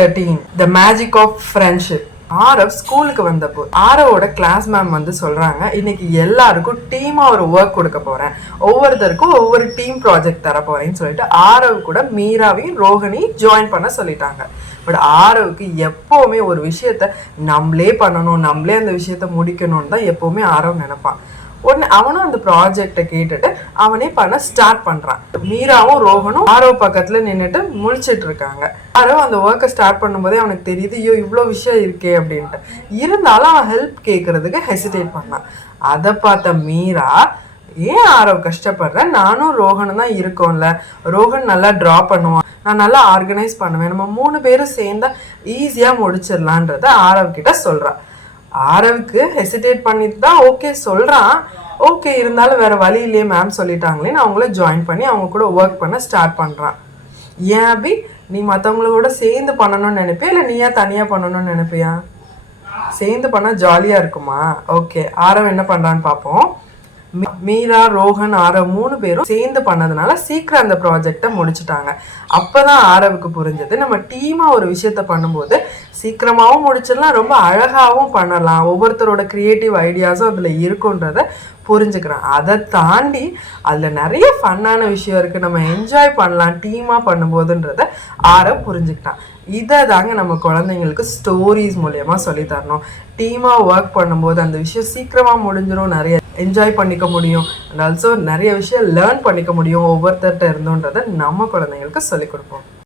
13 the magic of friendship. Aarav ஸ்கூலுக்கு வந்தப்போ ஆரவோட class ma'am வந்து சொல்றாங்க, இன்னைக்கு எல்லாருக்கும் டீமா ஒரு ஒர்க் கொடுக்க போறேன், ஒவ்வொருத்தருக்கும் ஒவ்வொரு டீம் ப்ராஜெக்ட் தர போறேன்னு சொல்லிட்டு ஆரவ் கூட மீராவையும் ரோஹனையும் ஜாயின் பண்ண சொல்லிட்டாங்க. பட் ஆரவுக்கு எப்பவுமே ஒரு விஷயத்த நம்மளே பண்ணணும், நம்மளே அந்த விஷயத்த முடிக்கணும்னு தான் எப்பவுமே ஆரவ் நினைப்பான். உடனே அவனும் அந்த ப்ராஜெக்டை கேட்டுட்டு அவனே பண்ண ஸ்டார்ட் பண்றான். மீராவும் ரோஹனும் ஆரவ் பக்கத்துல நின்றுட்டு முழிச்சிட்டு இருக்காங்க. ஆரவ் அந்த ஒர்க்கை ஸ்டார்ட் பண்ணும்போதே அவனுக்கு தெரியுது, ஐயோ இவ்வளோ விஷயம் இருக்கே அப்படின்ட்டு. இருந்தாலும் அவன் ஹெல்ப் கேட்கறதுக்கு ஹெசிடேட் பண்ணான். அதை பார்த்த மீரா, ஏன் ஆரவ் கஷ்டப்படுற, நானும் ரோஹனும் தான் இருக்கோம்ல, ரோஹன் நல்லா ட்ரா பண்ணுவான், நான் நல்லா ஆர்கனைஸ் பண்ணுவேன், நம்ம 3 பேரும் சேர்ந்தா ஈஸியா முடிச்சிடலான்றத ஆரவ் கிட்ட சொல்றான். ஆரவுக்கு ஹெசிடேட் பண்ணிட்டு தான் ஓகே சொல்றான். ஓகே இருந்தாலும் வேற வழி இல்லையே, மேம் சொல்லிட்டாங்களேன்னு அவங்கள ஜாயின் பண்ணி அவங்க கூட ஒர்க் பண்ண ஸ்டார்ட் பண்றான். ஏன் அபி, நீ மற்றவங்களோட சேர்ந்து பண்ணணும்னு நினைப்பியா இல்லை நீயா தனியா பண்ணணும்னு நினைப்பியா? சேர்ந்து பண்ணா ஜாலியா இருக்குமா? ஓகே, ஆரவ் என்ன பண்றான்னு பார்ப்போம். மீரா, ரோஹன், ஆரவ் 3 பேரும் சேர்ந்து பண்ணதுனால சீக்கிரம் அந்த ப்ராஜெக்டை முடிச்சுட்டாங்க. அப்பதான் ஆரவுக்கு புரிஞ்சது, நம்ம டீமா ஒரு விஷயத்த பண்ணும்போது சீக்கிரமாகவும் முடிச்சிடலாம், ரொம்ப அழகாகவும் பண்ணலாம், ஒவ்வொருத்தரோட கிரியேட்டிவ் ஐடியாஸும் அதில் இருக்குன்றத புரிஞ்சுக்கிறான். அதை தாண்டி அதில் நிறைய ஃபன்னான விஷயம் இருக்குது, நம்ம என்ஜாய் பண்ணலாம் டீமாக பண்ணும்போதுன்றத ஆரவ் புரிஞ்சுக்கிட்டான். இதை தாங்க நம்ம குழந்தைங்களுக்கு ஸ்டோரிஸ் மூலயமா சொல்லித்தரணும். டீமாக ஒர்க் பண்ணும்போது அந்த விஷயம் சீக்கிரமாக முடிஞ்சிடும், நிறைய என்ஜாய் பண்ணிக்க முடியும், அண்ட் ஆல்சோ நிறைய விஷயம் லேர்ன் பண்ணிக்க முடியும் ஒவ்வொருத்தர்கிட்ட இருந்தோன்றதை நம்ம குழந்தைங்களுக்கு சொல்லிக் கொடுப்போம்.